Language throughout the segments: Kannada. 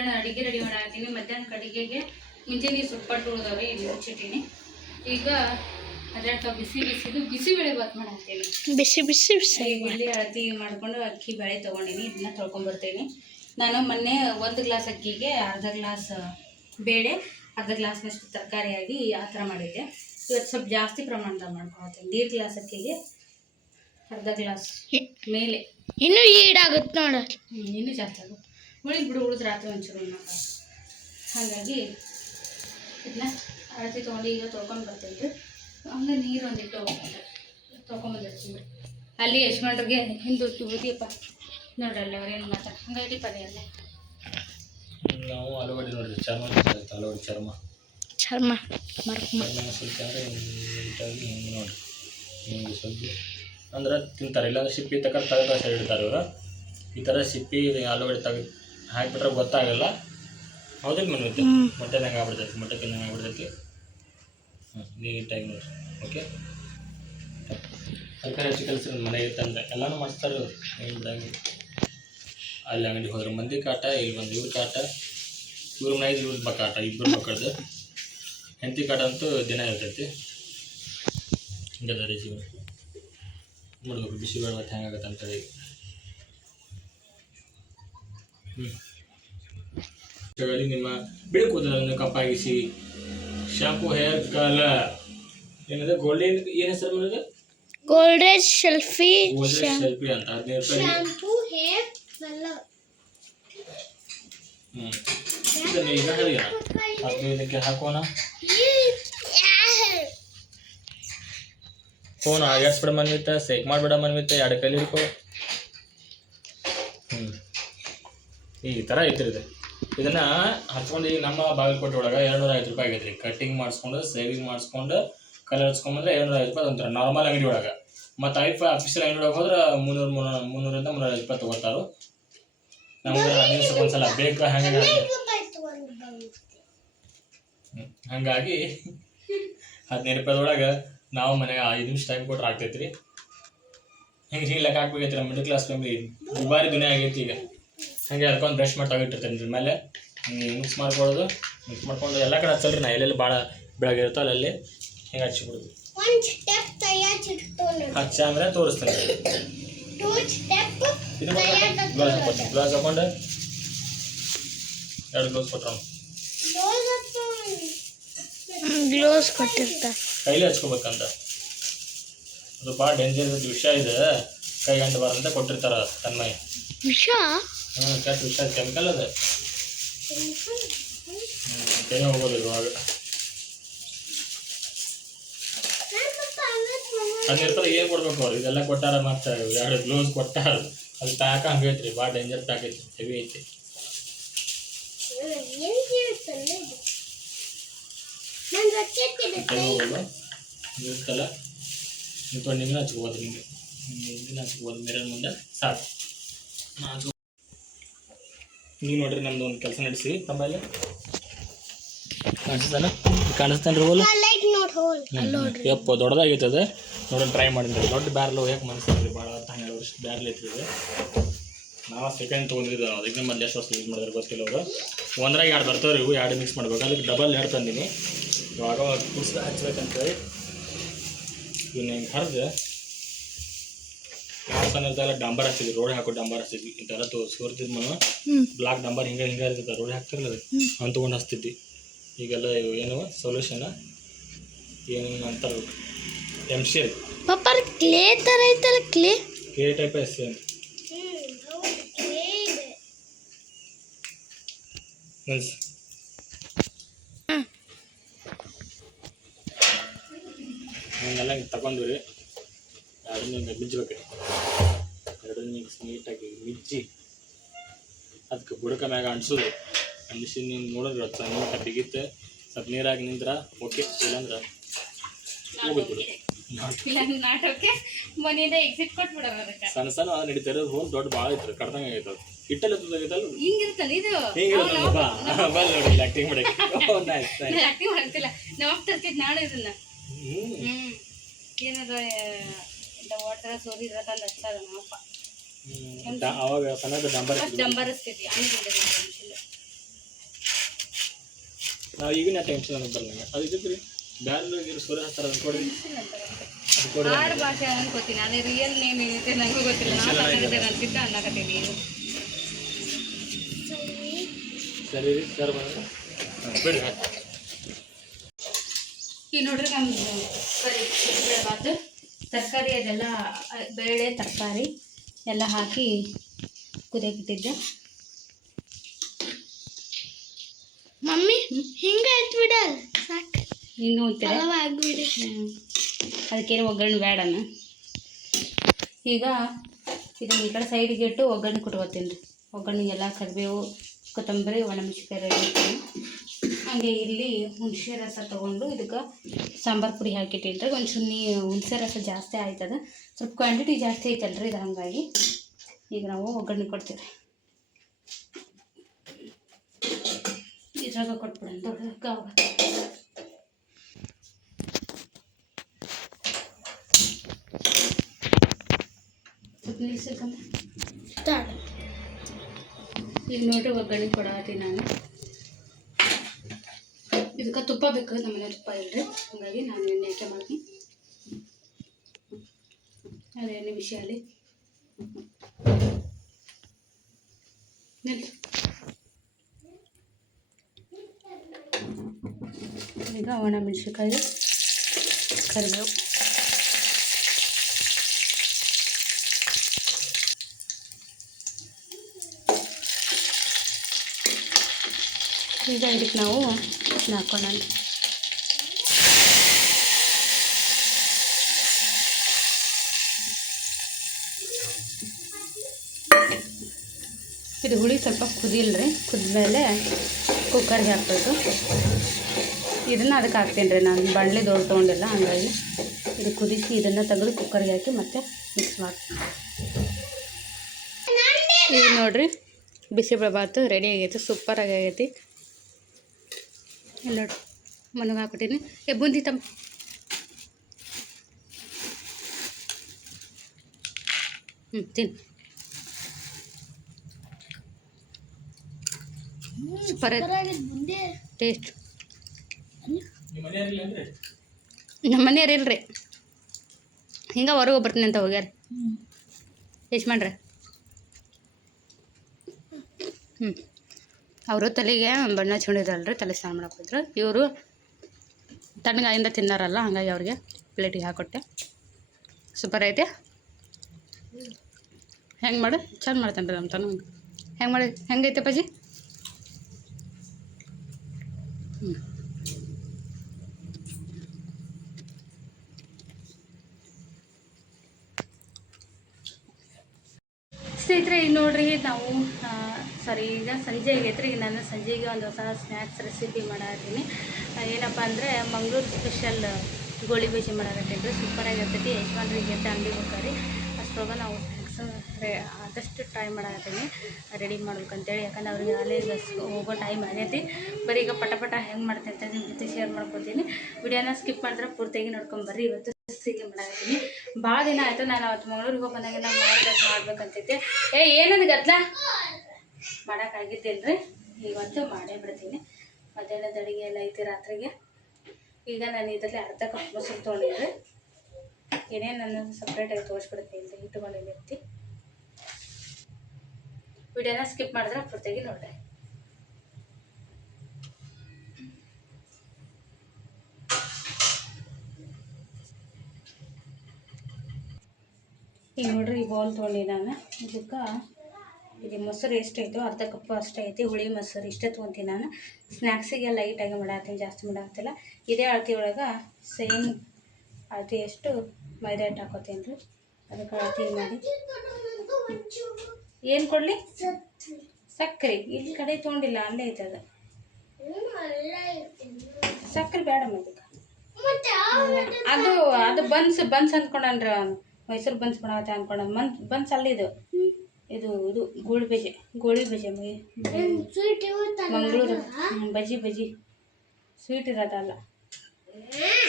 ಮಧ್ಯಾಹ್ನ ಅಡಿಗೆ ರೆಡಿ ಮಾಡಾತೀನಿ. ಮಧ್ಯಾಹ್ನ ಅಡಿಗೆಗೆ ಮುಂಜಾನೆ ಸುಪ್ಪಟ್ಟು ಉಳಿದವ್ರಿ, ಇಲ್ಲಿ ಮುಚ್ಚಿಟ್ಟೀನಿ. ಈಗ ಅದಕ್ಕೆ ಬಿಸಿಬೇಳೆ ಬಾತ್ ಮಾಡಾಕ್ತೀನಿ. ಬಿಸಿ ಇಲ್ಲಿ ಅಳತಿ ಮಾಡ್ಕೊಂಡು ಅಕ್ಕಿ ಬೇಳೆ ತೊಗೊಂಡಿನಿ. ಇದನ್ನ ತೊಳ್ಕೊಂಬರ್ತೀನಿ. ನಾನು ಮೊನ್ನೆ 1 ಗ್ಲಾಸ್ ಅಕ್ಕಿಗೆ ಅರ್ಧ ಗ್ಲಾಸ್ ಬೇಳೆ, ಅರ್ಧ ಗ್ಲಾಸ್ನಷ್ಟು ತರಕಾರಿಯಾಗಿ ಆ ಥರ ಮಾಡಿದ್ದೆ. ಇವತ್ತು ಸ್ವಲ್ಪ ಜಾಸ್ತಿ ಪ್ರಮಾಣದಾಗ ಮಾಡ್ಕೊಳ್ತೀನಿ. 1.5 ಗ್ಲಾಸ್ ಅಕ್ಕಿಗೆ ಅರ್ಧ ಗ್ಲಾಸ್ ಮೇಲೆ ಇನ್ನೂ ಈಡಾಗುತ್ತೆ ನೋಡ. ಇನ್ನೂ ಜಾಸ್ತಿ ಆಗುತ್ತೆ. ಉಳಿದ್ರೆ ರಾತ್ರಿ ಒಂಚೂರು ಉಣ್ಣಕ್ಕೆ. ಹಾಗಾಗಿ ಇದನ್ನ ಅಳತಿ ತೊಗೊಂಡು ಈಗ ತೊಳ್ಕೊಂಡು ಬರ್ತೀನಿ ರೀ. ಹಂಗೆ ನೀರು ಒಂದಿಟ್ಟು ತೊಗೊಂಬಂದಿರ್ತೀನಿ. ಅಲ್ಲಿ ಯಜಮಾನ್ರಿಗೆ ಹಿಂದೆ ಉದಿಯಪ್ಪ ನೋಡ್ರಲ್ಲ ಅವ್ರು ಏನು ಮಾಡ್ತಾರೆ. ಹಂಗಾಗಿ ಪದೇ ಅಲ್ಲೇ ನಾವು ಆಲೂಗಡ್ಡೆ ನೋಡಿರಿ ಚರ್ಮ ಆಲೂಗಡ್ಡೆ ಚರ್ಮ ಸ್ವಲ್ಪ ಅಂದರೆ ಹಿಂಗೆ ನೋಡಿ ಹಿಂಗೆ ಸ್ವಲ್ಪ ಅಂದ್ರೆ ತಿಂತಾರೆ. ಇಲ್ಲಾಂದ್ರೆ ಸಿಪ್ಪಿ ತೆಗೆದು ಸೈಡ್ ಇಡ್ತಾರೆ ಇವರು. ಈ ಥರ ಸಿಪ್ಪಿ ಆಲೂಗಡ್ಡೆ ತೆಗೆದು ಹಾಕಿಬಿಟ್ರೆ ಗೊತ್ತಾಗಲ್ಲ. ಹೌದಿಲ್ಲ ಮನೆ ಮೊಟ್ಟೆ ನಂಗೆ ಆಗ್ಬಿಡ್ತೈತಿ, ಮೊಟ್ಟೆ ತಿನ್ನಂಗೆ ಆಗ್ಬಿಡ್ತೈತಿ. ನೀಟಾಗಿ ನೋಡಿ. ಓಕೆ, ತರಕಾರಿ ಹೆಚ್ಚು ಕೆಲಸ ಮನೆಗೆ ಇತ್ತಂದರೆ ಎಲ್ಲನೂ ಮಾಡಿಸ್ತಾರೆ ಇವರು. ಏನು ಬಿಡಂಗೆ. ಅಲ್ಲಿ ಅಂಗಡಿ ಹೋದ್ರೆ ಮಂದಿ ಕಾಟ, ಇಲ್ಲಿ ಬಂದು ಇವ್ರ ಕಾಟ, ಇವ್ರ ಮನೆಗೆ ಇವ್ರ ಕಾಟ, ಇಬ್ಬರು ಮಕ್ಕಳದು ಹೆಂಡತಿ ಕಾಟ ಅಂತೂ ದಿನ ಇರ್ತೈತಿ. ಹಿಂಗೆಲ್ಲ ಜೀವನ ನೋಡ್ಬೇಕು. ಬಿಸಿಬೇಳೆ ಮತ್ತು ಹೆಂಗಾಗತ್ತೆ ಅಂತೇಳಿ ನಿಮ್ಮ ಬಿಳಿ ಕೂದಲನ್ನು ಕಪ್ಪಾಗಿಸಿ ಶಾಂಪೂ ಹೇರ್ ಕಲರ್ ಏನಿದೆ ಗೋಲ್ಡನ್ ಏನು ಹೆಸರು ಮಾಡೋದು? ಗೋಲ್ಡನ್ ಶೆಲ್ಫಿ ಅಂತ 15 ರೂಪಾಯಿ ಶಾಂಪೂ ಹೇರ್ ಕಲರ್. ಇದನ್ನು ಈಗ ಹರಿಯೋಣ. 15ಕ್ಕೆ ಹಾಕೋಣ. ಫೋನ್ ಆಗಾಡ್ಸ್ಬಿಡ ಮನ್ವಿತ, ಸೇಕ್ ಮಾಡಿಬಿಡ ಮನ್ವಿತ, 2 ಕೈಲಿ ಹಿಡ್ಕೊ. ಈ ಥರ ಐತಿರಿದೆ. ಇದನ್ನು ಹಚ್ಕೊಂಡು ಈಗ ನಮ್ಮ ಬಾಗಲಕೋಟೆ ಒಳಗೆ 250 ರೂಪಾಯಿ ಆಗೈತೆ ರೀ. ಕಟ್ಟಿಂಗ್ ಮಾಡಿಸ್ಕೊಂಡು ಸೇವಿಂಗ್ ಮಾಡಿಸ್ಕೊಂಡು ಕಲರ್ ಹಚ್ಕೊಂಬಂದ್ರೆ 250 ರೂಪಾಯಿ ಅಂತಾರೆ ನಾರ್ಮಲ್ ಅಂಗಡಿ ಒಳಗೆ. ಮತ್ತು ಅಫಿಷಿಯಲ್ ಅಂಗಡಿ ಒಳಗೆ ಹೋದ್ರೆ 300 350 ರೂಪಾಯಿ ತೊಗೋತಾರೋ. ನಮ್ಗೆ 15 ನಿಮಿಷಕ್ಕೆ ಒಂದ್ಸಲ ಬೇಕು. ಹಾಗಾಗಿ 15 ರೂಪಾಯಿದೊಳಗೆ ನಾವು ಮನೆಗೆ 5 ನಿಮಿಷ ಟೈಮ್ ಕೊಟ್ರೆ ಆಗ್ತೈತೆ ರೀ. ಹಿಂಗೆ ಲೆಕ್ಕ ಹಾಕ್ಬೇಕೈತಿ. ನಮ್ಮ ಮಿಡಲ್ ಕ್ಲಾಸ್ ಫ್ಯಾಮಿಲಿ ದುಬಾರಿ ದುನಿಯಾ ಆಗೈತಿ ಈಗ. ಹಾಗೆ ಅದಕ್ಕೊಂದು ಬ್ರಷ್ ಮಾಡಿ ತಗಿಟ್ಟಿರ್ತೇನೆ ರೀ. ಮೇಲೆ ಮಿಕ್ಸ್ ಮಾಡ್ಕೊಳ್ಳೋದು. ಮಿಕ್ಸ್ ಮಾಡ್ಕೊಂಡು ಎಲ್ಲ ಕಡೆ ಹಚ್ಚಲ್ರಿ. ನಾ ಎಲ್ಲೆಲ್ಲಿ ಭಾಳ ಬೆಳಗ್ಗೆ ಇರ್ತೋ ಅಲ್ಲಿ ಹಿಂಗೆ ಹಚ್ಚಿಬಿಡೋದು. ಹಚ್ಚ ಅಂದರೆ ತೋರಿಸ್ತೇನೆ. ಇದು ಗ್ಲೌಸ್ ಹಾಕೋತೀನಿ. ಗ್ಲೌಸ್ ಹಾಕೊಂಡು 2 ಗ್ಲೌಸ್ ಕೊಟ್ಟರು. ಗ್ಲೌಸ್ ಕೊಟ್ಟಿರ್ತಾರೆ. ಕೈಲಿ ಹಚ್ಕೋಬೇಕಂತ. ಅದು ಭಾಳ ಡೇಂಜರ್ ವಿಷಯ ಇದೆ. ಕೈ ಗಂಟು ಬಾರಂತ ಕೊಟ್ಟಿರ್ತಾರೆ ತನ್ಮಯ. ವಿಷ? ಕೆಟ್ಟ ವಿಷ, ಕೆಮಿಕಲ್ ಅದು. ಕೈ ಹೋಗೋದು ಇವಾಗ. 15 ರೂಪಾಯಿ ಏನು ಕೊಡ್ಬೇಕು ಅವ್ರು? ಇದೆಲ್ಲ ಕೊಟ್ಟಾರ. ಮತ್ತು 2 ಗ್ಲೌಸ್ ಕೊಟ್ಟಾರ. ಅದು ಪ್ಯಾಕ್ ಹಂಗೆ ಐತ್ರಿ. ಭಾಳ ಡೇಂಜರ್ ಪ್ಯಾಕ್ ಐತಿ, ಹೆವಿ ಐತಿ. ಕೈ ಹೋಗೋದು ಇರುತ್ತಲ್ಲ, ನಿಂತ್ಕೊಂಡು ನಿಂಗೆ ಹಚ್ಕೋಬೋದು. ನಿಮಗೆ ಹಿಂಗೆ ಹಚ್ಕೋಬೋದು ಮಿರರ್ ಮುಂದೆ. ಸಾಕು. ನೀವು ನೋಡ್ರಿ ನಮ್ದು ಒಂದು ಕೆಲಸ ನಡೆಸಿ. ತಮ್ಮಲ್ಲಿ ಕಾಣಿಸ್ತಾನೆ ಹೋಲ್ ಯಪ್ಪ ದೊಡ್ಡದಾಗೈತೆ ಅದು. ನೋಡೋಣ ಟ್ರೈ ಮಾಡಿದ್ರೆ. ದೊಡ್ಡ ಬ್ಯಾರ್ಲು ಯಾಕೆ ಮನಸ್ಸಿದ್ರಿ ಭಾಳ 12 ವರ್ಷ ಬ್ಯಾರ್ಲ್ ಐತ್ರಿ. ನಾವು ಸೆಕೆಂಡ್ ತೊಗೊಂಡಿದ್ದು. ಅದಕ್ಕೆ ಮೊದಲು ಎಷ್ಟು ವರ್ಷ ಯೂಸ್ ಮಾಡಿದ್ರೆ ಗೊತ್ತಿಲ್ಲ ಅವರು. ಒಂದ್ರಾಗ 2 ಬರ್ತಾವ್ರಿ. ಇವು 2 ಮಿಕ್ಸ್ ಮಾಡ್ಬೇಕು. ಅದಕ್ಕೆ ಡಬಲ್ 2 ತಂದೀನಿ. ಇವಾಗ ಕುಡಿಸ್ದ ಹಚ್ಬೇಕಂತೇಳಿ ಇನ್ನು ಹಿಂಗೆ ಹರಿದು ಯಾವ ಸಣ್ಣ ಇರ್ತಾಯಿಲ್ಲ ಡಂಬರ್ ಹಚ್ಚಿದ್ವಿ. ರೋಡ್ ಹಾಕೋ ಡಂಬರ್ ಹಚ್ಚಿದ್ವಿ. ಇಂಥೆಲ್ಲ ಸೋರ್ತಿದ್ ಮನು ಬ್ಲಾಕ್ ಡಂಬರ್ ಹಿಂಗೆ ಇರ್ತೈತೆ. ರೋಡ್ ಹಾಕ್ತಿರಲ್ಲ ಅದು ಅಂತ ತೊಗೊಂಡು ಹಚ್ತಿದ್ವಿ. ಈಗೆಲ್ಲ ಇವು ಏನು ಸೊಲ್ಯೂಷನ್ ಏನು ಅಂತಾರೆ MCL ಕ್ಲೇ ಥರ ಐತಲ್ಲ. Clay type same. ಹಿಂಗೆಲ್ಲ ಹಿಂಗೆ ತಗೊಂಡ್ರಿ. 2 ಹಿಂಗೆ ಬಿಜ್ಬೇಕು. 2 ಮಿಕ್ಸ್ ನೀಟಾಗಿ ಬಿಜ್ಜಿ ಅದಕ್ಕೆ ಬುಡಕ ಮ್ಯಾಗ ಅಂಟಿಸೋದು. ಅಂಟಿಸಿ ನೀವು ನೋಡಿದ್ರೆ ಅದು ನೀಟಾಗಿ ಬಿಗಿತ್ತೆ. ಸ್ವಲ್ಪ ನೀರಾಗಿ ನಿಂದ್ರೆ ಓಕೆ. ಇಲ್ಲಾಂದ್ರೆ ಹೋಗ್ಬಿಡ್ಬಿಡು. ಸಣ್ಣ ಸಣ್ಣ ನಡೀತಾರೆ. ಹೋಲ್ ದೊಡ್ಡ ಭಾಳ ಐತ್ರಿ. ಕಡ್ದಂಗೆ ಆಗೈತೆ. ಹಿಟ್ಟಲ್ಲಿ ಎತ್ತದಾಗೈತಲ್ಲ ಹಿಂಗಿರ್ತಲ್ಲ ಇದು. ಹಿಂಗಿರುತ್ತೆ ಬಲ್ ನೋಡಿ ಆಕ್ಟಿಂಗ್ ಮಾಡಕ್ಕೆ. ಆಕ್ಟಿಂಗ್ ಮಾಡ್ತಿಲ್ಲ. ನಾವು ತರ್ತಿದ್ ನಾಳೆ ಇದನ್ನ ಏನಾರ ವಾಟರ್ ಸೋರಿದ್ರೆ ತಂದು ಹಚ್ಚಾರ ನಮ್ಮಪ್ಪ. ಅವಾಗ ಸಣ್ಣದ ಡಂಬರ್ ಡಂಬರ್ ಹಚ್ತಿದ್ವಿ. ನಾವು ಈಗಿನ ಟೆನ್ಷನ್ ನನಗೆ ಬರಲ್ಲ ಅದು ಇದಕ್ಕೆ ರೀ ಬ್ಯಾರ್ಲಾಗಿರೋ ಸೂರ್ಯ ಹಚ್ತಾರೆ ಅದನ್ನು ಕೊಡಿ ಅದು ಕೊಡಿ ಆರು ಭಾಷೆ ಅನ್ಕೋತೀನಿ ಅದೇ ರಿಯಲ್ ನೇಮ್ ಏನೈತೆ ನನಗೂ ಗೊತ್ತಿಲ್ಲ ನಾವು ಕನ್ನಡದಾಗ ಅಂತಿದ್ದ ಅನ್ನಕತ್ತೀನಿ ಈಗ ಸರಿ ರೀ ಸರ್ ಬಂದ್ರೆ ಬಿಡಿ ಹಾಕಿ ಈಗ ನೋಡ್ರಿ ನಮ್ದು ಕರಿ ಬಾತು ತರಕಾರಿ ಅದೆಲ್ಲ ಬೇಳೆ ತರಕಾರಿ ಎಲ್ಲ ಹಾಕಿ ಕುದಿಯಕ್ಕಿಟ್ಟಿದ್ದೆ ಮಮ್ಮಿ ಹಿಂಗೆ ಬಿಡ ಸಾಕು ಹಿಂಗೆ ಉಂತೀರ ಆಗ್ಬಿಡಿ ಅದಕ್ಕೇನು ಒಗ್ಗರಣೆ ಬೇಡನ ಈಗ ಇದನ್ನು ಈ ಕಡೆ ಸೈಡಿಗೆ ಇಟ್ಟು ಒಗ್ಗರಣೆ ಕೊಟ್ಕೋತೀನಿ ರೀ ಒಗ್ಗರಣೆಗೆಲ್ಲ ಕರಿಬೇವು ಕೊತ್ತಂಬರಿ ಒಣಮೆಣಸಿನ್ಕಾಯಿ ರೆಡಿ ಇರ್ತೀನಿ ಹಾಗೆ ಇಲ್ಲಿ ಹುಣಸೆ ರಸ ತೊಗೊಂಡು ಇದಕ್ಕೆ ಸಾಂಬಾರು ಪುಡಿ ಹಾಕಿಟ್ಟಿದ್ರೆ ಒಂಚೂರು ಹುಣಸೆ ರಸ ಜಾಸ್ತಿ ಆಯ್ತದ ಸ್ವಲ್ಪ ಕ್ವಾಂಟಿಟಿ ಜಾಸ್ತಿ ಐತಲ್ರಿ ಇದು ಹಾಗಾಗಿ ಈಗ ನಾವು ಒಗ್ಗರಣೆ ಕೊಡ್ತೀವಿ ಇದ್ರಾಗ ಕೊಟ್ಬಿಡೋಣ ದೊಡ್ಡ ಈಗ ನೋಡ್ರಿ ಒಗ್ಗರಣೆ ಕೊಡತ್ತೀನಿ ನಾನು ಇದಕ್ಕೆ ತುಪ್ಪ ಬೇಕು ನಮ್ಮನೆ ತುಪ್ಪ ಇಲ್ಲರಿ ಹಾಗಾಗಿ ನಾನು ಎಣ್ಣೆ ಹಾಕಿ ಮಾಡ್ತೀನಿ ಅದು ಎಣ್ಣೆ ಬಿಸಿ ಆಗಲಿ ಈಗ ಒಣ ಮೆಣಸಿನ್ಕಾಯಿ ಕರಿಬೇವು ಈಗ ಇದಕ್ಕೆ ನಾವು ಹಾಕೋಣ ಇದು ಹುಳಿ ಸ್ವಲ್ಪ ಕುದಿಲ್ರಿ ಕುದ್ಮೇಲೆ ಕುಕ್ಕರ್ಗೆ ಹಾಕ್ಬೇಕು ಇದನ್ನು ಅದಕ್ಕೆ ಹಾಕ್ತೀನಿ ರೀ ನಾನು ಬಾಣಲೆ ದೊಡ್ಡ ತೊಗೊಂಡಿಲ್ಲ ಹಂಗಾಗಿ ಇದು ಕುದಿಸಿ ಇದನ್ನು ತೆಗೆದು ಕುಕ್ಕರ್ಗೆ ಹಾಕಿ ಮತ್ತೆ ಮಿಕ್ಸ್ ಮಾಡ್ತೀನಿ ಈಗ ನೋಡಿರಿ ಬಿಸಿಬೇಳೆಬಾತು ರೆಡಿ ಆಗೈತಿ ಸೂಪರಾಗಿ ಆಗೈತಿ ಎಲ್ಲ ನೋಡಿರಿ ಮನೆಗೆ ಹಾಕ್ಬಿಟ್ಟಿನಿ ಬೂಂದಿ ತಮ್ಮ ತಿನ್ನು ಸೂಪರ್ ಟೇಸ್ಟ್ ನಮ್ಮ ಮನೆಯವ್ರು ಇಲ್ರಿ ಹಿಂಗೆ ಹೊರಗೆ ಬರ್ತೀನಿ ಅಂತ ಹೋಗ್ಯಾರ ಎಷ್ಟು ಮಾಡ್ರಿ ಅವರು ತಲೆಗೆ ಬಣ್ಣ ಹಚ್ಕೊಂಡಿದ್ರಲ್ರಿ ತಲೆ ಸ್ನಾನ ಮಾಡಕ್ಕೆ ಹೋದ್ರು ಇವರು ತಣ್ಣಗಾಯಿಂದ ತಿನ್ನಾರಲ್ಲ ಹಾಗಾಗಿ ಅವ್ರಿಗೆ ಪ್ಲೇಟಿಗೆ ಹಾಕೊಟ್ಟೆ ಸೂಪರ್ ಐತೆ ಹೆಂಗೆ ಮಾಡು ಚಂದ ಮಾಡ್ತಾನೆ ರೀ ನಮ್ಮ ತನ ಹೆಂಗೆ ಮಾಡಿ ಹೆಂಗೈತೆ ಅಪ್ಪಾಜಿ ಸ್ನೇಹಿತರೆ ಈಗ ನೋಡ್ರಿ ನಾವು ಈಗ ಸಂಜೆ ಆಗೈತ್ರಿ ಈಗ ನಾನು ಸಂಜೆಗೆ ಒಂದು ಹೊಸ ಸ್ನ್ಯಾಕ್ಸ್ ರೆಸಿಪಿ ಮಾಡತ್ತೀನಿ ಏನಪ್ಪ ಅಂದರೆ ಮಂಗಳೂರು ಸ್ಪೆಷಲ್ ಗೋಳಿ ಬಜ್ಜಿ ಮಾಡಕತ್ತೀನಿ ರೀ ಸೂಪರಾಗಿರ್ತೈತಿ ಯಜಮಾನ್ರಿಗೆ ಎದ್ದು ಅಂಗಡಿಗೆ ಹೋಗ್ತಾರೆ ಅಷ್ಟೊಳಗೆ ನಾವು ಸ್ನ್ಯಾಕ್ಸ್ ಆದಷ್ಟು ಟ್ರೈ ಮಾಡತ್ತೀನಿ ರೆಡಿ ಮಾಡ್ಬೇಕಂತೇಳಿ ಯಾಕಂದ್ರೆ ಅವ್ರಿಗೆ ಅಲ್ಲೇ ಹೋಗೋ ಟೈಮ್ ಆಗೈತಿ ಬರೀ ಈಗ ಪಟ ಹೆಂಗೆ ಮಾಡ್ತೀನಿ ಅಂತ ನಿಮ್ಮ ಜೊತೆ ಶೇರ್ ಮಾಡ್ಕೊತೀನಿ ವಿಡಿಯೋನ ಸ್ಕಿಪ್ ಮಾಡಿದ್ರೆ ಪೂರ್ತಿಯಾಗಿ ನೋಡ್ಕೊಂಬರ್ರಿ ಇವತ್ತು ಸಿಗಿ ಮಾಡತ್ತೀನಿ ಭಾಳ ದಿನ ಆಯಿತು ನಾನು ಅವತ್ತು ಮಂಗಳೂರಿಗೆ ಹೋಗಿ ಬಂದಾಗ ನಾವು ಮಾಡ್ಬೇಕಂತೈತೆ ಏನದು ಗದ್ಲ ಮಾಡೋಕ್ಕಾಗಿದ್ದಿಲ್ಲ ರೀ ಇವತ್ತು ಮಾಡೇ ಬಿಡ್ತೀನಿ ಮಧ್ಯಾಹ್ನದ ಅಡುಗೆ ಎಲ್ಲ ಐತಿ ರಾತ್ರಿಗೆ ಈಗ ನಾನು ಇದರಲ್ಲಿ ಅರ್ಧ ಕಪ್ ಮೊಸರು ತೊಗೊಂಡಿದ್ದೆ ಏನೇನು ನಾನು ಸಪ್ರೇಟಾಗಿ ತೋರಿಸ್ಬಿಡ್ತೀನಿ ಅಂತ ಇಟ್ಟುಕೊಂಡಿರ್ತಿ ವಿಡಿಯೋನ ಸ್ಕಿಪ್ ಮಾಡಿದ್ರೆ ಪೂರ್ತಿಯಾಗಿ ನೋಡ್ರಿ ಈಗ ನೋಡ್ರಿ ಈ ಬೌಲ್ ತೊಗೊಂಡು ನಾನು ಇದಕ್ಕೆ ಇದು ಮೊಸರು ಎಷ್ಟೈತೋ ಅರ್ಧ ಕಪ್ಪು ಅಷ್ಟೇ ಐತಿ ಹುಳಿ ಮೊಸರು ಇಷ್ಟೇ ತೊಗೊತೀನಿ ನಾನು ಸ್ನ್ಯಾಕ್ಸಿಗೆ ಲೈಟಾಗಿ ಮಾಡತ್ತೀನಿ ಜಾಸ್ತಿ ಮಾಡಾಕ್ತಿಲ್ಲ ಇದೇ ಅಳತಿ ಒಳಗೆ ಸೇಮ್ ಅಳತಿ ಎಷ್ಟು ಮೈದಾ ಹಿಟ್ಟು ಹಾಕೋತೀನಿ ರೀ ಅದಕ್ಕೆ ಅಳತಿ ಮಾಡಿ ಏನು ಕೊಡಲಿ ಸಕ್ಕರೆ ಇಲ್ಲಿ ಕಡೆ ತೊಗೊಂಡಿಲ್ಲ ಅಲ್ಲೇ ಐತೆ ಅದು ಸಕ್ಕರೆ ಬೇಡ ಇದಕ್ಕೆ ಅದು ಬನ್ಸ್ ಅಂದ್ಕೊಂಡ್ರಿ ಅವನು ಮೈಸೂರು ಬನ್ಸ್ ಮಾಡತ್ತೆ ಅಂದ್ಕೊಂಡ ಬನ್ಸ್ ಅಲ್ಲಿದು ಇದು ಗೋಳಿ ಬಜ್ಜಿ ಮಂಗಳೂರು ಬಜ್ಜಿ ಸ್ವೀಟ್ ಇರೋದಲ್ಲ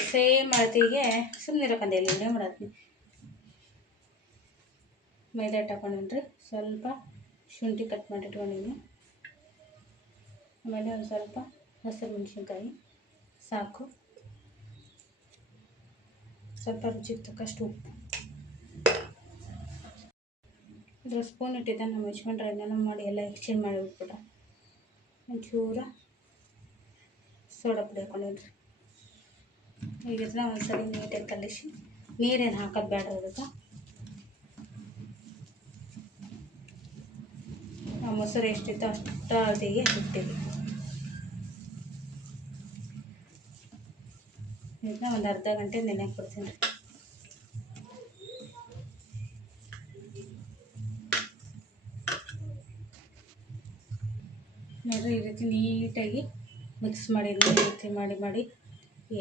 ಸೇಮ್ ಅಳತಿಗೆ ಸುಮ್ಮನೆ ಇರೋಕಂದೆ ಎಲ್ಲಿ ವಿಡಿಯೋ ಮಾಡತ್ತೀನಿ ಮೈದಾ ಹಿಟ್ಟು ಹಾಕೊಂಡ್ರಿ ಸ್ವಲ್ಪ ಶುಂಠಿ ಕಟ್ ಮಾಡಿ ಇಟ್ಕೊಂಡಿನಿ ಆಮೇಲೆ ಒಂದು ಸ್ವಲ್ಪ ಹಸಿರು ಮೆಣಸಿನ್ಕಾಯಿ ಸಾಕು, ಸ್ವಲ್ಪ ರುಚಿಗೆ ತಕ್ಕಷ್ಟು ಉಪ್ಪು. ಇದ್ರ ಸ್ಪೂನ್ ಇಟ್ಟಿದ್ದೆ ನಮ್ಮ ಯಜಮಾನ್ರು ಏನೇನೋ ಮಾಡಿ ಎಲ್ಲ ಎಕ್ಸ್ಚೇಂಜ್ ಮಾಡಿಬಿಟ್ಬಿಟ್ಟ. ಒಂಚೂರ ಸೋಡಾ ಪುಡಿ ಹಾಕೊಂಡೇನ್ರಿ. ಈಗ ಇದನ್ನ ಒಂದ್ಸರಿ ನೀಟಾಗಿ ಕಲಿಸಿ, ನೀರೇನು ಹಾಕೋದು ಬೇಡ ಅದಕ್ಕೆ. ಆ ಮೊಸರು ಎಷ್ಟಿತ್ತು ಅಷ್ಟು ಅಳತೆಗೆ ಇಟ್ಟಿವಿ. ಇದನ್ನ ಒಂದು ಅರ್ಧ ಗಂಟೆ ನೆನೆಯಕ್ಕೆ ಬಿಡ್ತೀನಿ ರೀ. ನೋಡಿರಿ, ಈ ರೀತಿ ನೀಟಾಗಿ ಮಿಕ್ಸ್ ಮಾಡಿ ಈ ರೀತಿ ಮಾಡಿ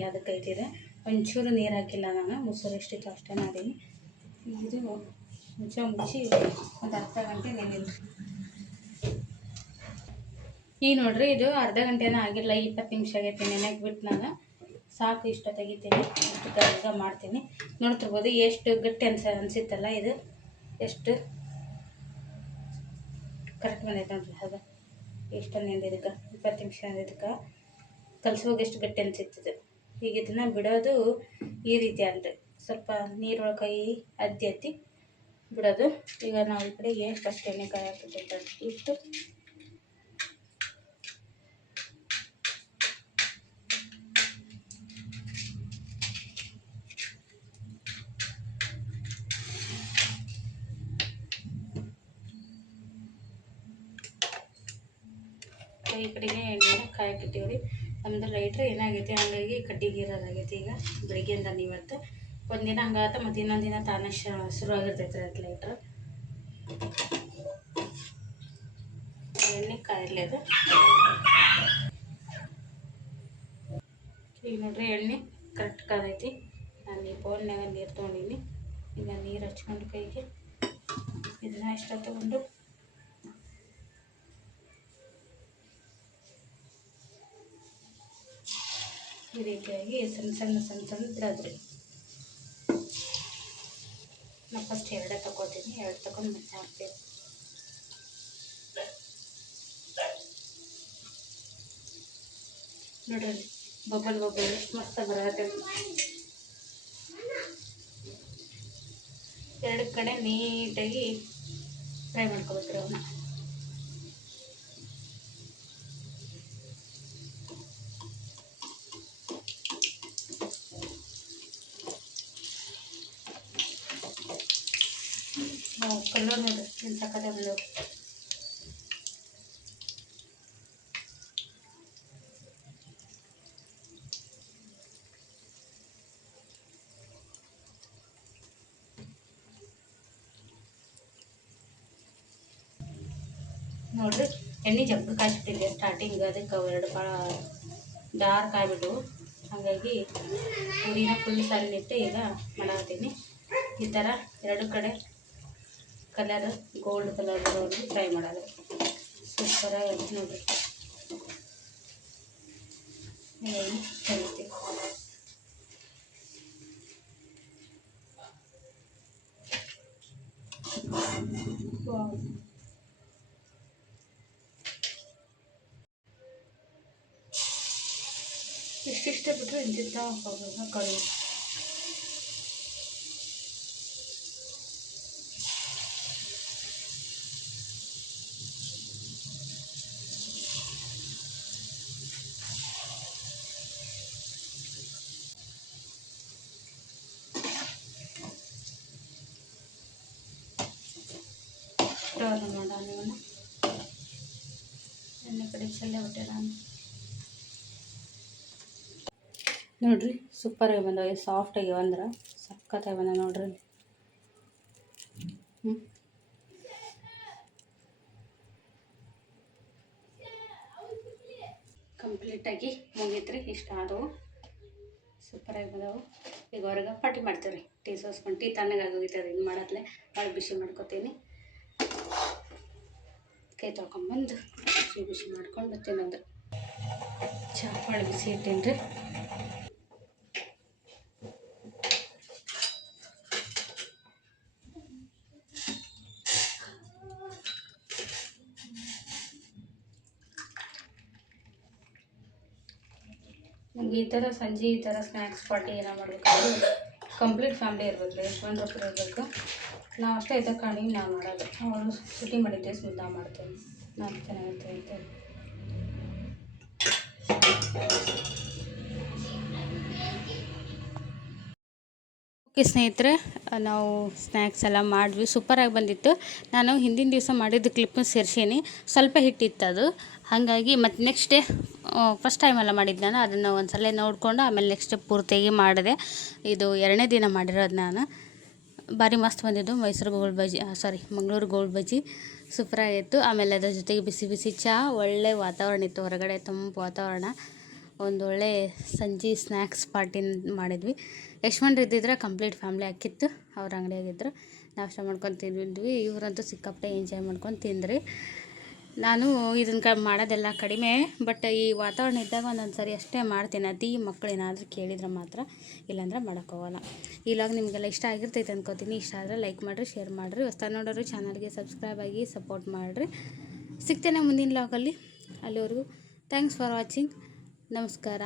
ಅದಕ್ಕೆ ಐತಿದೆ. ಒಂಚೂರು ನೀರು ಹಾಕಿಲ್ಲ ನಾನು, ಮೊಸರು ಎಷ್ಟಿತ್ತು ಅಷ್ಟೇ ಮಾಡೀನಿ. ಇದು ಮುಚ್ಚಿ ಒಂದು ಅರ್ಧ ಗಂಟೆ ನೆನೆಯಿರಿ. ಈಗ ನೋಡಿರಿ, ಇದು ಅರ್ಧ ಗಂಟೆನೂ ಆಗಿಲ್ಲ, 20 ನಿಮಿಷ ಆಗೈತಿ ನೆನೆಯಕ್ಕೆ ಬಿಟ್ಟು ನಾನು. ಸಾಕು, ಇಷ್ಟ ತೆಗಿತೀನಿ, ಇಷ್ಟು ಈಗ ಮಾಡ್ತೀನಿ. ನೋಡ್ತಿರ್ಬೋದು ಎಷ್ಟು ಗಟ್ಟಿ ಅನಿಸುತ್ತಲ್ಲ. ಇದು ಎಷ್ಟು ಕರೆಕ್ಟ್ ಬಂದೈತೆ ನೋಡ್ರಿ. ಅದು ಇಷ್ಟೊಂದು ಇದಕ್ಕೆ 20 ನಿಮಿಷ ಇದಕ್ಕೆ ಕಲ್ಸುವಾಗ ಎಷ್ಟು ಗಟ್ಟಿ ಅನಿಸುತ್ತದೆ. ಈಗ ಇದನ್ನು ಬಿಡೋದು ಈ ರೀತಿ ಅಂದರೆ ಸ್ವಲ್ಪ ನೀರೊಳಗೆ ಕೈ ಅದ್ದಿ ಬಿಡೋದು. ಈಗ ನಾವು ಈ ಕಡೆಗೆ ಫಸ್ಟ್ ಎಣ್ಣೆಕಾಯಿ ಹಾಕ್ಬಿಟ್ಟಿರ್ತಾರೆ ಇಷ್ಟು. ಈ ಕಡೆಗೆ ಎಣ್ಣೆನ ಕಾಯಕ್ಕಿಟ್ಟಿವ್ರಿ. ನಮ್ಮದು ಲೈಟ್ರ್ ಏನಾಗೈತಿ, ಹಂಗಾಗಿ ಕಡ್ಡಿಗೆ ಇರೋದಾಗೈತಿ. ಈಗ ಬೆಳಿಗ್ಗೆಯಿಂದ ಇವತ್ತು ಒಂದಿನ ಹಂಗಾತ, ಮತ್ತು ಇನ್ನೊಂದು ದಿನ ತಾನೇ ಶುರುವಾಗಿರ್ತೈತೆ ರೀ ಅದು ಲೈಟ್ರ್. ಎಣ್ಣೆ ಕಾಯಿರಲಿ ಅದು. ಈಗ ನೋಡ್ರಿ, ಎಣ್ಣೆ ಕರೆಕ್ಟ್ ಕಾದೈತಿ. ನಾನು ಈ ಬೌಲ್ನಾಗ ನೀರು ತೊಗೊಂಡಿನಿ. ಈಗ ನೀರು ಹಚ್ಕೊಂಡು ಕೈಗೆ ಇದನ್ನ ಇಷ್ಟ ತೊಗೊಂಡು ಈ ರೀತಿಯಾಗಿ ಸಣ್ಣ ಸಣ್ಣ ಬಿಡೋದ್ರಿ. ನಾನು ಫಸ್ಟ್ 2 ತಗೋತೀನಿ, 2 ತಗೊಂಡು ಮತ್ತೆ ಹಾಕ್ತೀನಿ. ನೋಡ್ರಿ, ಬಬಲ್ ಎಷ್ಟು ಮಸ್ತ್ ಬರತ್ತೆ. 2 ಕಡೆ ನೀಟಾಗಿ ಫ್ರೈ ಮಾಡ್ಕೋಬೇಕ್ರಿ ಅವನ್ನ. ಕಲರ್ ನೋಡ್ರಿ ಏನು ಸಕ್ಕತ್ತಾಗಿ ಬಂದವು. ನೋಡ್ರಿ, ಎಣ್ಣೆ ಜಗ್ಗ ಕಾಯಿಸ್ಬಿಟ್ಟಿದ್ದೆ ಸ್ಟಾರ್ಟಿಂಗ್. ಅದಕ್ಕೆ ಅವೆರಡು ಭಾಳ ಡಾರ್ಕ್ ಆಗಿಬಿಟ್ಟು, ಹಾಗಾಗಿ ಪೂರಿನ ಫುಲ್ ಸಣ್ಣಿಟ್ಟು ಈಗ ಮಾಡಾತೀನಿ. ಈ ಥರ 2 ಕಡೆ ಕಲರ್ ಗೋಲ್ಡ್ ಕಲರ್ ಬರೋದು ಫ್ರೈ ಮಾಡೋದು. ಸೂಪರಾಗಿ ನೋಡಿರಿ, ಕರಿತೀವಿ. ಇಷ್ಟಿಷ್ಟ ಬಿಟ್ಟರೆ ಇಂತಿಂತ ಹೋಗೋದು ಕರಿ. ಟರ್ನ್ ಮಾಡೋಣ ಇವನ್ನ. ಎಣ್ಣೆ ಕಡೆ ಚೆಲ್ಲ ಬಿಟ್ಟೆ ನಾನು. ನೋಡ್ರಿ, ಸೂಪರಾಗಿ ಬಂದವೆ, ಸಾಫ್ಟಾಗಿ ಅಂದ್ರೆ ಸಖತ್ತಾಗಿ ಬಂದ ನೋಡ್ರಿ. ಕಂಪ್ಲೀಟಾಗಿ ಮುಗೀತ್ರಿ. ಇಷ್ಟ ಆದವು, ಸೂಪರಾಗಿ ಬಂದವು. ಈಗ ಹೊರಗೆ ಪಾರ್ಟಿ ಮಾಡ್ತೀವಿ ರೀ. ಟೀ ಸೋಸ್ಕೊಂಡು ಟೀ ತಣ್ಣಗಾಗೋಗಿತ್ತದ. ಹಿಂಗೆ ಮಾಡತ್ಲೆ ಭಾಳ ಬಿಸಿ ಮಾಡ್ಕೊತೀನಿ. ಕೈ ತೊಳ್ಕೊಂಬಂದು ಬಿಸಿ ಮಾಡ್ಕೊಂಡು ತಿನ್ನೋದು. ಚಹಾ ಭಾಳ ಬಿಸಿ ಇಟ್ಟೀನಿ ರೀ. ನಂಗೆ ಈ ಥರ ಸಂಜೆ ಈ ಥರ ಸ್ನ್ಯಾಕ್ಸ್ ಪಾರ್ಟಿ ಏನೋ ಮಾಡಬೇಕಾದ್ರೆ ಕಂಪ್ಲೀಟ್ ಫ್ಯಾಮಿಲಿ ಇರಬೇಕು, ಯಶವಂತರೊಬ್ಬರು ಇರಬೇಕು. ನಾವು ಅಷ್ಟೇ ಇದ್ದ ಕಾಣಿ ನಾವು ಮಾಡೋದು. ಅವರು ಸಿಟಿ ಮಾಡಿದ್ದೆ ಮುದ್ದ ಮಾಡ್ತೇವೆ, ನಾವು ಚೆನ್ನಾಗಿರ್ತೇವೆ ಅಂತೇಳಿ. ಓಕೆ ಸ್ನೇಹಿತರೆ, ನಾವು ಸ್ನ್ಯಾಕ್ಸ್ ಎಲ್ಲ ಮಾಡಿದ್ವಿ, ಸೂಪರಾಗಿ ಬಂದಿತ್ತು. ನಾನು ಹಿಂದಿನ ದಿವಸ ಮಾಡಿದ್ದು ಕ್ಲಿಪ್ಪನ್ನು ಸೇರ್ಸೀನಿ, ಸ್ವಲ್ಪ ಹಿಟ್ಟಿತ್ತು ಅದು, ಹಾಗಾಗಿ ಮತ್ತು ನೆಕ್ಸ್ಟ್ ಡೇ ಫಸ್ಟ್ ಟೈಮೆಲ್ಲ ಮಾಡಿದ್ದು ನಾನು ಅದನ್ನು ಒಂದು ಸಲ ನೋಡಿಕೊಂಡು ಆಮೇಲೆ ನೆಕ್ಸ್ಟ್ ಡೇ ಪೂರ್ತಿಯಾಗಿ ಮಾಡಿದೆ. ಇದು 2ನೇ ದಿನ ಮಾಡಿರೋದು ನಾನು. ಭಾರಿ ಮಸ್ತ್ ಬಂದಿದ್ದು. ಮೈಸೂರು ಗೋಲ್ಡ್ ಬಜ್ಜಿ, ಮಂಗಳೂರು ಗೋಲ್ಡ್ ಬಜ್ಜಿ ಸೂಪರಾಗಿತ್ತು. ಆಮೇಲೆ ಅದ್ರ ಜೊತೆಗೆ ಬಿಸಿ ಬಿಸಿ ಚಹಾ, ಒಳ್ಳೆ ವಾತಾವರಣ ಇತ್ತು ಹೊರಗಡೆ, ತಂಪು ವಾತಾವರಣ. ಒಂದೊಳ್ಳೆ ಸಂಜೆ ಸ್ನ್ಯಾಕ್ಸ್ ಪಾರ್ಟಿ ಮಾಡಿದ್ವಿ. ಯಶವಂತ್ರ ಇದ್ದಿದ್ರೆ ಕಂಪ್ಲೀಟ್ ಫ್ಯಾಮ್ಲಿ ಹಾಕಿತ್ತು, ಅವ್ರ ಅಂಗಡಿಯಾಗಿದ್ರು, ನಾಷ್ಟ ಮಾಡ್ಕೊಂಡು ತಿಂದಿದ್ವಿ. ಇವರಂತೂ ಸಿಕ್ಕಾಪಟ್ಟೆ ಎಂಜಾಯ್ ಮಾಡ್ಕೊಂಡು ತಿಂದ್ರಿ. ನಾನು ಇದನ್ನು ಮಾಡೋದೆಲ್ಲ ಕಡಿಮೆ, ಬಟ್ ಈ ವಾತಾವರಣ ಇದ್ದಾಗ ಒಂದೊಂದು ಸರಿ ಅಷ್ಟೇ ಮಾಡ್ತೀನಿ. ಅತಿ ಮಕ್ಕಳು ಏನಾದರೂ ಕೇಳಿದ್ರೆ ಮಾತ್ರ, ಇಲ್ಲಾಂದ್ರೆ ಮಾಡೋಕ್ಕೋಗಲ್ಲ. ಈ ವ್ಲಾಗ್ ನಿಮಗೆಲ್ಲ ಇಷ್ಟ ಆಗಿರ್ತೈತೆ ಅನ್ಕೋತೀನಿ. ಇಷ್ಟ ಆದರೆ ಲೈಕ್ ಮಾಡಿರಿ, ಶೇರ್ ಮಾಡಿರಿ. ಹೊಸ್ದಾಗಿ ನೋಡೋರು ಚಾನಲ್ಗೆ ಸಬ್ಸ್ಕ್ರೈಬ್ ಆಗಿ ಸಪೋರ್ಟ್ ಮಾಡಿರಿ. ಸಿಗ್ತೇನೆ ಮುಂದಿನ ವ್ಲಾಗಲ್ಲಿ. ಅಲ್ಲಿವರೆಗೂ ಥ್ಯಾಂಕ್ಸ್ ಫಾರ್ ವಾಚಿಂಗ್. ನಮಸ್ಕಾರ.